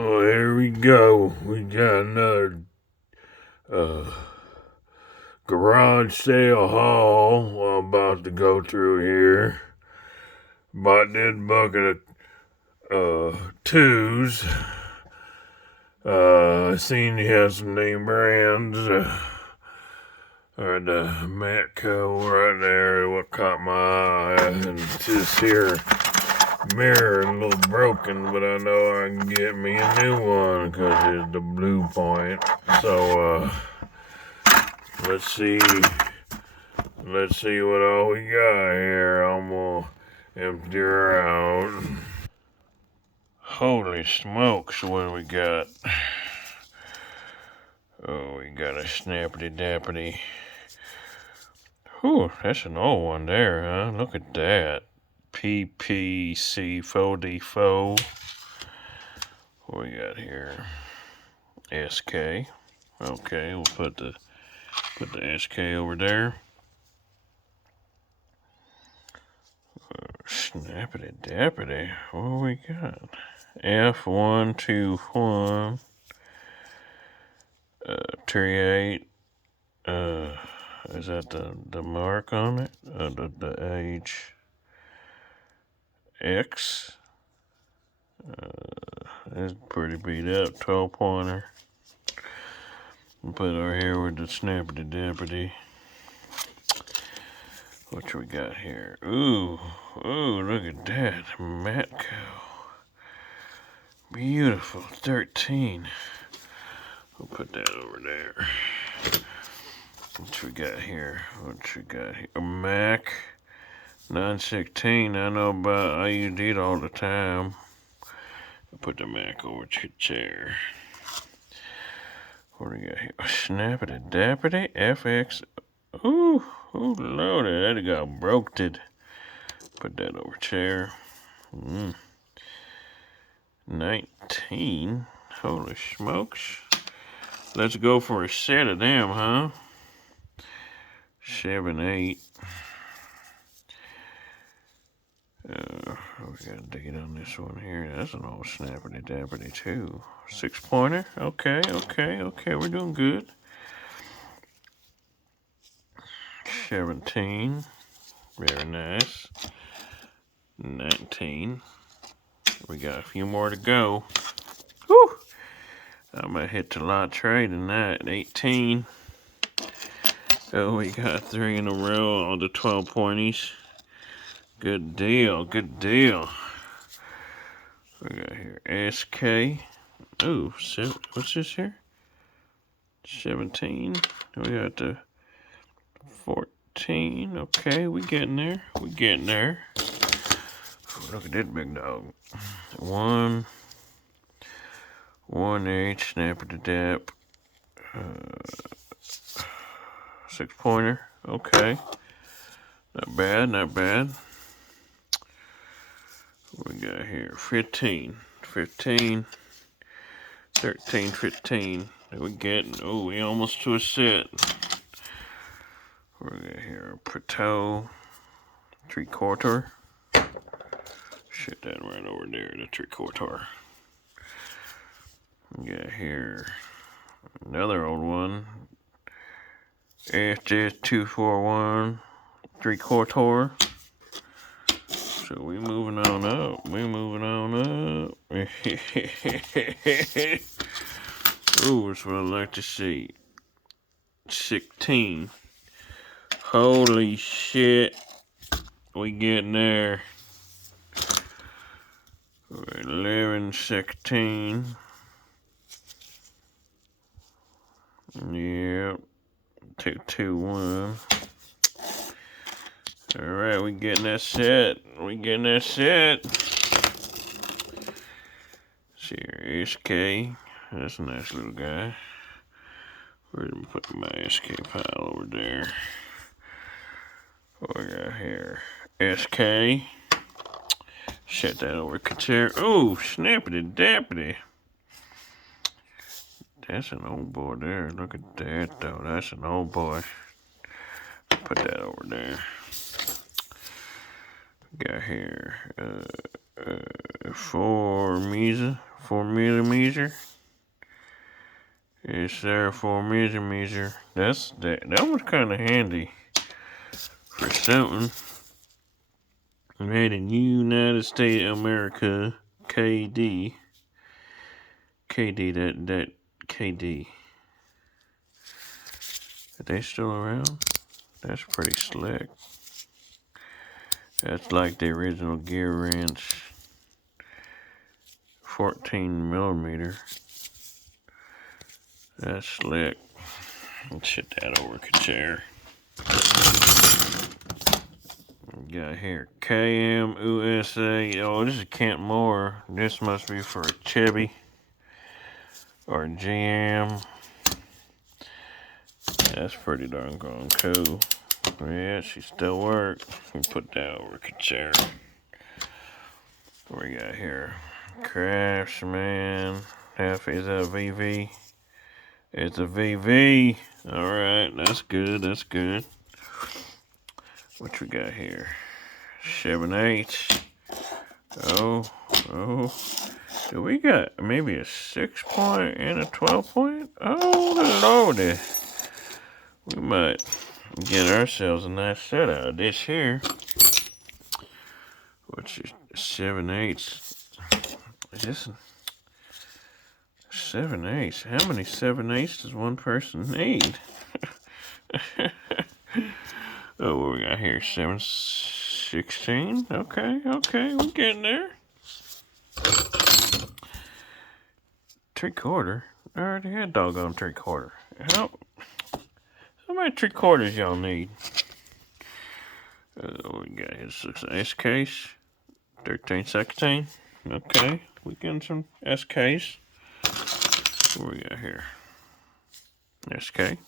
Oh, here we go. We got another garage sale haul I'm about to go through here. Bought this bucket of twos. I seen you have some name brands. Or the Matco right there, what caught my eye, and this here mirror a little broken, but I know I can get me a new one because it's the blue point. So let's see what all we got here. I'm gonna empty her out. Holy smokes, what do we got? Oh, we got a snappity dappity. Whew, that's an old one there, huh? Look at that. PPC 4D4. What we got here? SK. Okay, we'll put the SK over there. Snappity dappity. What we got? F121. 38. Is that the mark on it? The age X. It's pretty beat up. 12 pointer. We'll put our here with the snappity dappity. What we got here? Ooh, look at that. Matco. Beautiful. 13. We'll put that over there. What we got here? A Mac 916. I know about, I use it all the time. I'll put the Mac over to the chair. What do we got here? Snappity dappity FX. Ooh, lordy, that got broke-ted. Put that over chair. 19. Holy smokes. Let's go for a set of them, huh? 7, 8. We got a date on this one here. That's an old snappity dappity too. 6 pointer. Okay. We're doing good. 17. Very nice. 19. We got a few more to go. Whew! I might hit the lot trade in that. 18. Oh, we got 3 in a row on the 12 pointies. Good deal. We got here SK. Oh, what's this here? 17. We got the 14. Okay, we getting there. Look at that big dog. 1 H, snappity dap. 6 pointer. Okay. Not bad. What we got here? 15. 13, 15. We getting, we almost to a set. What we got here? Proto 3/4. Shit that right over there, the 3/4. We got here another old one. SJ241 3/4. So we moving on up. Ooh, that's what I like to see. 16. Holy shit. We getting there. 11, 16. Yep. 2, 1. Alright, we getting that set. See here, SK. That's a nice little guy. Where did I put my SK pile over there? What we got here? SK. Set that over chair. Oh, snappity dappity. That's an old boy there. Look at that, though. That's an old boy. Put that over there. Got here 4 4mm. Is there a 4mm? That was kind of handy for something. Made in United States of America, KD. KD, that KD. Are they still around? That's pretty slick. That's like the original gear wrench. 14mm. That's slick. Let's hit that over the chair. We got here KM USA. Oh, this is Kent Moore. This must be for a Chevy or a GM. That's pretty darn cool. Yeah, she still works. We put that over the chair. What we got here? Craftsman. Is that a VV? It's a VV. Alright, that's good. That's good. What we got here? 7/8. Oh. Do we got maybe a 6-point and a 12-point? Oh, lordy. We might get ourselves a nice set out of this here. What's your 7/8? Is this 7/8? How many 7/8 does one person need? Oh, what we got here? 7/16. Okay, we're getting there. 3/4. I already had doggone 3/4. How many 3/4 y'all need? We got here 6 S case. 13/16. Okay, we getting some SKs. What we got here? SK.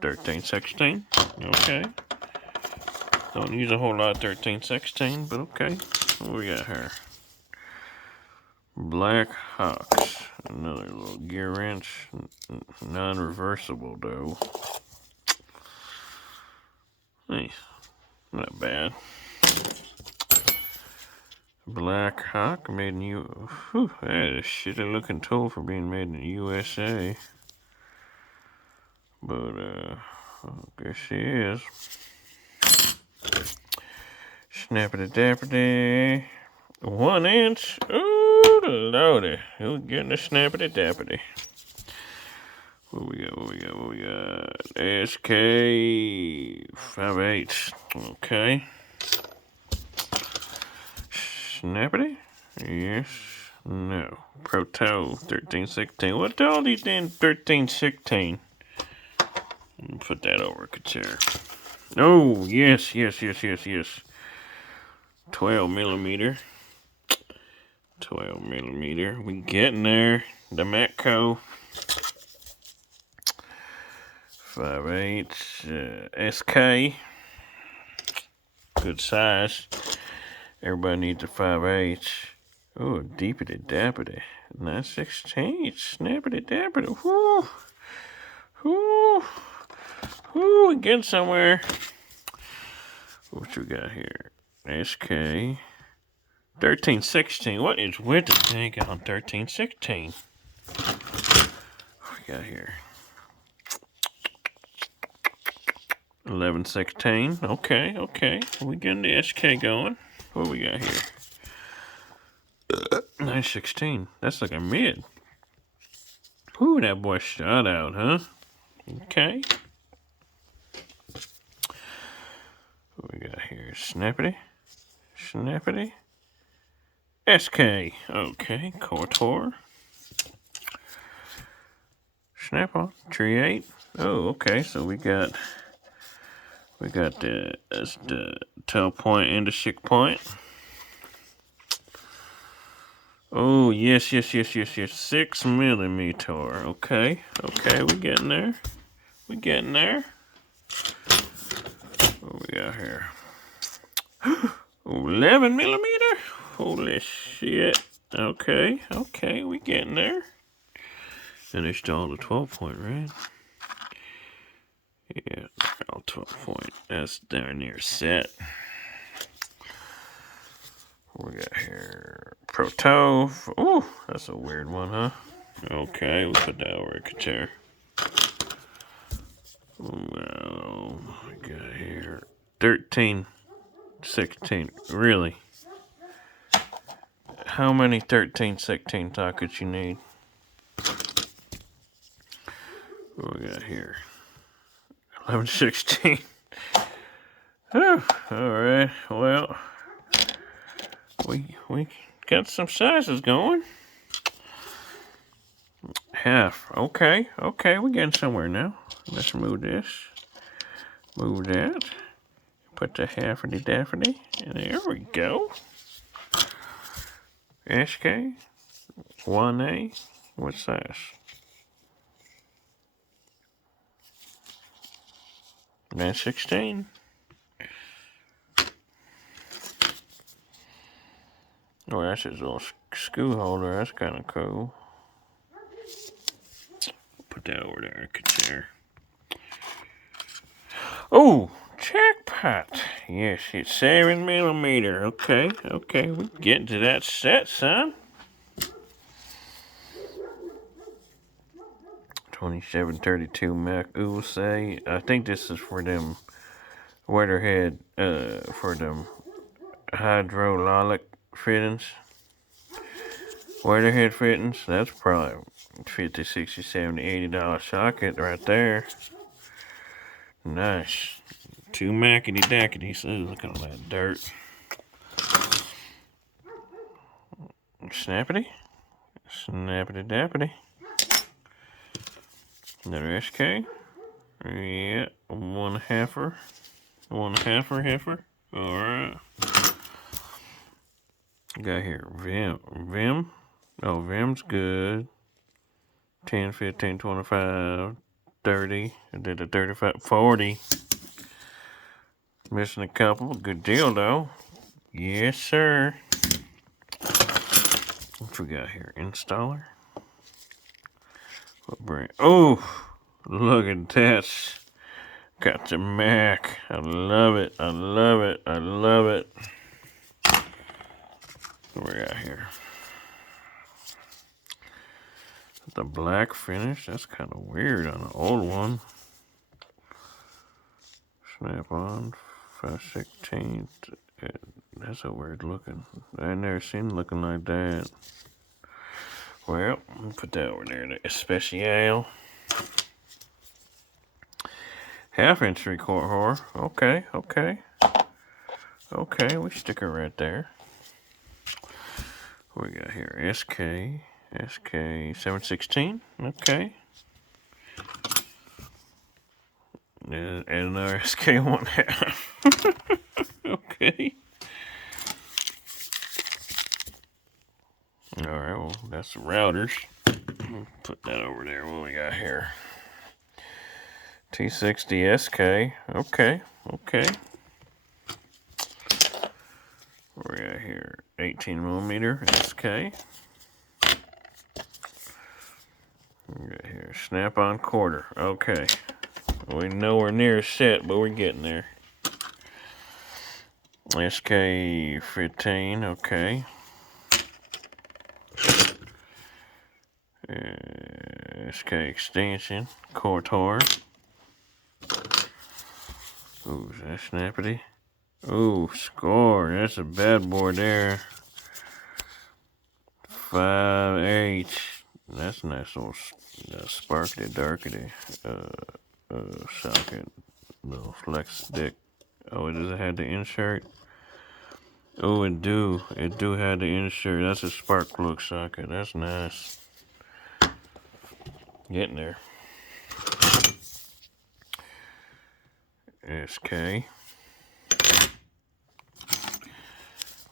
13/16. Okay. Don't use a whole lot of 13/16, but okay. What we got here? Black Hawks. Another little gear wrench. Non-reversible though. Hey, not bad. Black Hawk made in that is a shitty looking tool for being made in the USA. But I guess she is. Snappity dappity. 1 inch. Ooh, lordy. We're getting a snappity dappity. What we got? SK 5/8. Okay. Snappity? Yes. No. Proto 13/16. What the hell these damn 13/16? Put that over the chair. Oh, yes. 12mm. 12mm. We getting there. The Matco. 5/8. SK. Good size. Everybody needs a 5/8. Oh, deepity dappity. 9/16. Snappity dappity. Whoo. We getting somewhere. What you got here? SK 13/16. What is with the thing on 13/16? What we got here? 11/16. Okay. We getting the SK going. What we got here? 9/16. That's like a mid. Ooh, that boy shot out, huh? Okay. What we got here? Snappity. SK. Okay. Kotor. Snap on. Tree 8. Oh, okay. So we got the tail point and the 6-point. Oh, yes. 6mm. Okay. We getting there. What we got here? 11mm. Holy shit. Okay. We getting there. And it's still the 12-point, right? Yeah, all 12-point. That's darn near set. What we got here? Proto. Ooh, that's a weird one, huh? Okay, we'll put that over a chair. Well, we got here 13, 16. Really? How many 13, 16 sockets you need? What we got here? 11, 16. Oh, all right. Well, we got some sizes going. Half. Okay. We're getting somewhere now. Let's move this. Move that. Put the halfity daffity. And there we go. SK. 1A. What size? That's 16. Oh, that's his little screw holder. That's kind of cool. Put that over there. I could share. Oh, jackpot. Yes, it's 7mm. Okay. We're getting to that set, son. 2732 Mac say. I think this is for them weatherhead, for them hydraulic fittings. Weatherhead fittings. That's probably $50, $60, $70, $80 socket right there. Nice. 2 mackety dackities. Ooh, look at all that dirt. Snappity. Snappity dappity. Another SK. Yeah, 1/2. 1/2 heifer. Alright. Got here Vim. Oh, Vim's good. 10, 15, 25, 30. I did a 35, 40. Missing a couple. Good deal, though. Yes, sir. What we got here? Installer. What brand? Oh, look at that. Got the Mac. I love it. What we got here? The black finish. That's kind of weird on an old one. Snap on 5/16. That's a weird looking. I never seen it looking like that. Well, put that over there. The Especial. 1/2-inch 3/4 horror. Okay, we stick her right there. What we got here? SK 7/16. Okay. And another SK 1/2. Okay. Alright, well, that's the routers. Put that over there. What we got here? T60 SK. Okay. What we got here? 18mm SK. We got here snap-on quarter. Okay. We're nowhere near set, but we're getting there. SK 15. Okay. SK extension. Cortor. Ooh, is that snappity? Ooh, score. That's a bad boy there. 5H. That's a nice little sparkly darkity socket. Little flex stick. Oh, does it have the insert? Oh, it do. It do have the insert. That's a spark plug socket. That's nice. Getting there. SK.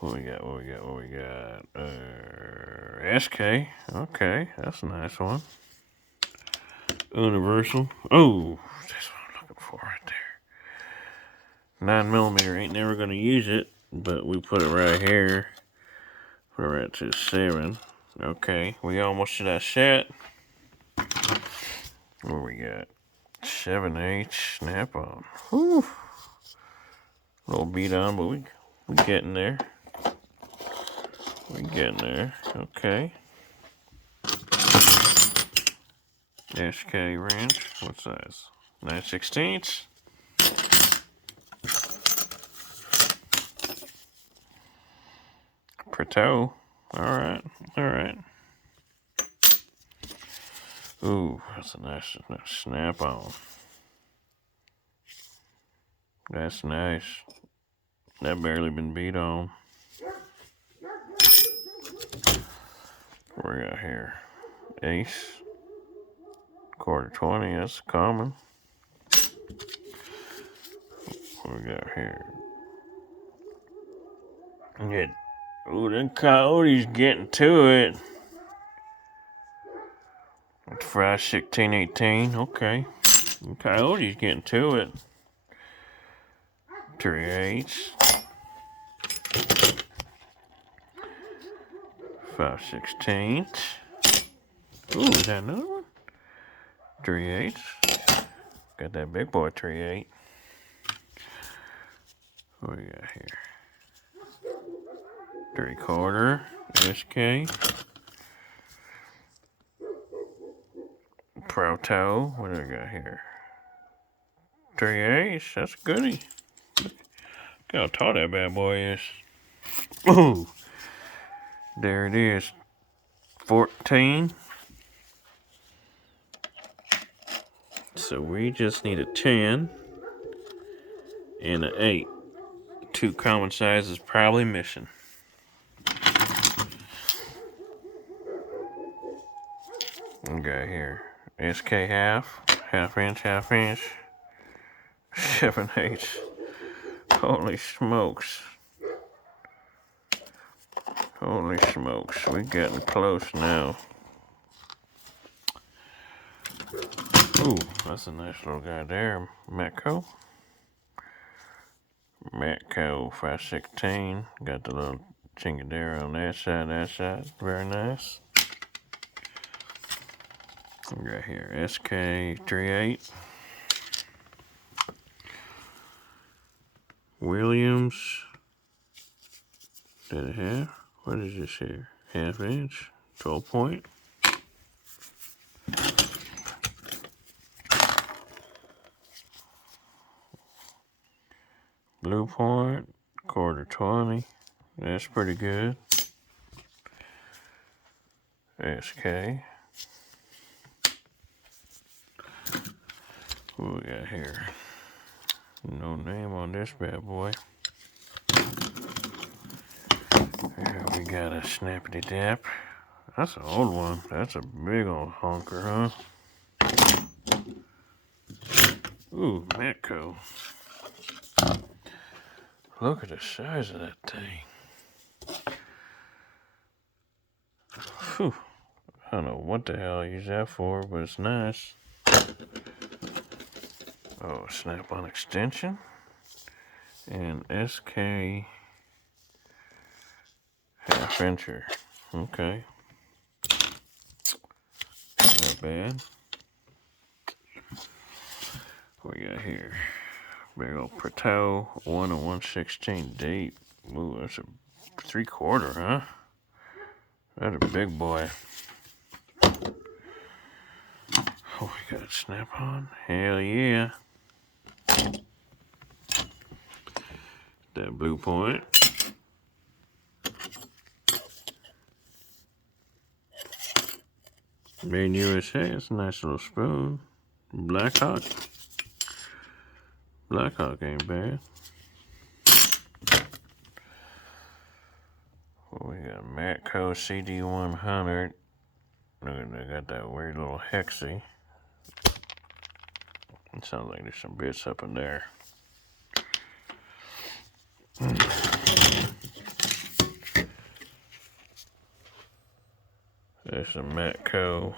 What we got? SK. Okay, that's a nice one. Universal. Oh, that's what I'm looking for right there. 9mm. Ain't never gonna use it, but we put it right here. Put it right to 7. Okay, we almost to that set. What we got? 7H snap-on. Whew. A little beat on, but we getting there. We getting there. Okay. SK wrench. What size? 9/16. Proto. Alright. Alright. Ooh, that's a nice snap on. That's nice. That barely been beat on. What we got here? Ace. Quarter 20, that's common. What we got here? Ooh, then Coyote's getting to it. It's Fry 1618, okay. And Coyote's getting to it. 3/8. 5/16. Ooh, is that another one? 3/8. Got that big boy 3/8. What we got here? 3/4. SK. Proto. What do we got here? 3/8. That's a goodie. Look how tall that bad boy is. Ooh. There it is. 14. So we just need a 10 and an 8. 2 common sizes probably missing. We got here SK half inch, 7/8. Holy smokes. Holy smokes. We're getting close now. Ooh, that's a nice little guy there. Matco. 5/16. Got the little chingadera on that side. Very nice. We got here SK 3/8. Williams. Did it have? What is this here? 1/2 inch. 12 point. Blue point. Quarter 20. That's pretty good. SK. What we got here? No name on this bad boy. Here we got a Snappity Dap. That's an old one. That's a big old honker, huh? Ooh, Matco. Look at the size of that thing. Whew. I don't know what the hell I use that for, but it's nice. Oh, snap-on extension. And SK 1/2 incher. Okay. Not bad. What we got here? Big old Proto, 1 and 1/16 deep. Ooh, that's a 3/4, huh? That's a big boy. Oh, we got a snap-on? Hell yeah. That blue point. Made in USA. It's a nice little spoon. Blackhawk. Blackhawk ain't bad. Well, we got Matco CD100. Look at they got that weird little hexy. It sounds like there's some bits up in there. There's a Matco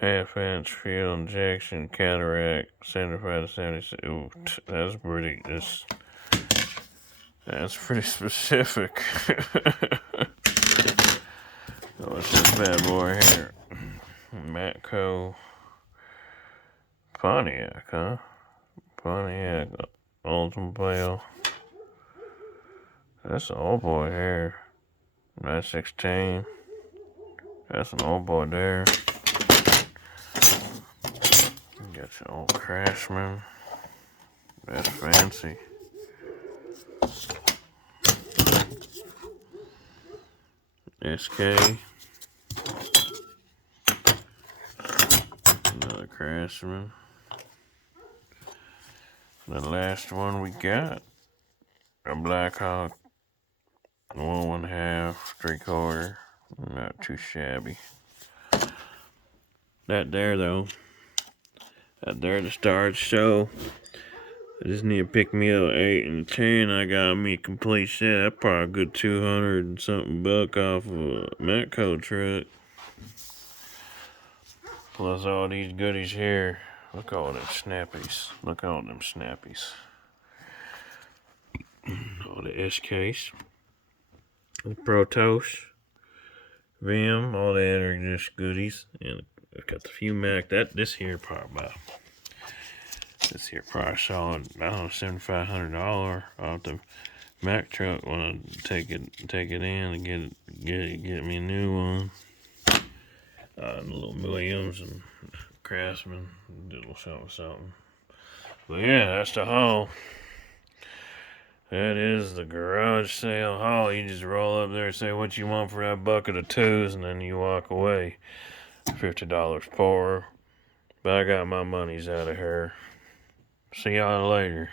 1/2 inch fuel injection cataract 75 to 76. Ooh, that's pretty. That's pretty specific. What's this bad boy here? Matco Pontiac, huh? Pontiac Oldsmobile. That's an old boy here. 916. That's an old boy there. You got your old Craftsman. That's fancy. SK. Another Craftsman. The last one we got, a Black Hawk 1.5, 3/4. Not too shabby. That there though, that there to start the show. I just need to pick me up 8 and 10. I got me a complete set. That's probably a good 200 and something buck off of a Matco truck. Plus all these goodies here. Look at all them snappies. Look at all them snappies. All the SKs. The Protos. Vim. All that are just goodies. And I got the few Mac. This here probably solid, I don't know, $7,500 off the Mac truck when I take it in and get me a new one. Little Williams and Craftsman, did a little something. But yeah, that's the haul. That is the garage sale haul. You just roll up there and say what you want for that bucket of twos, and then you walk away. $50 for. But I got my monies out of here. See y'all later.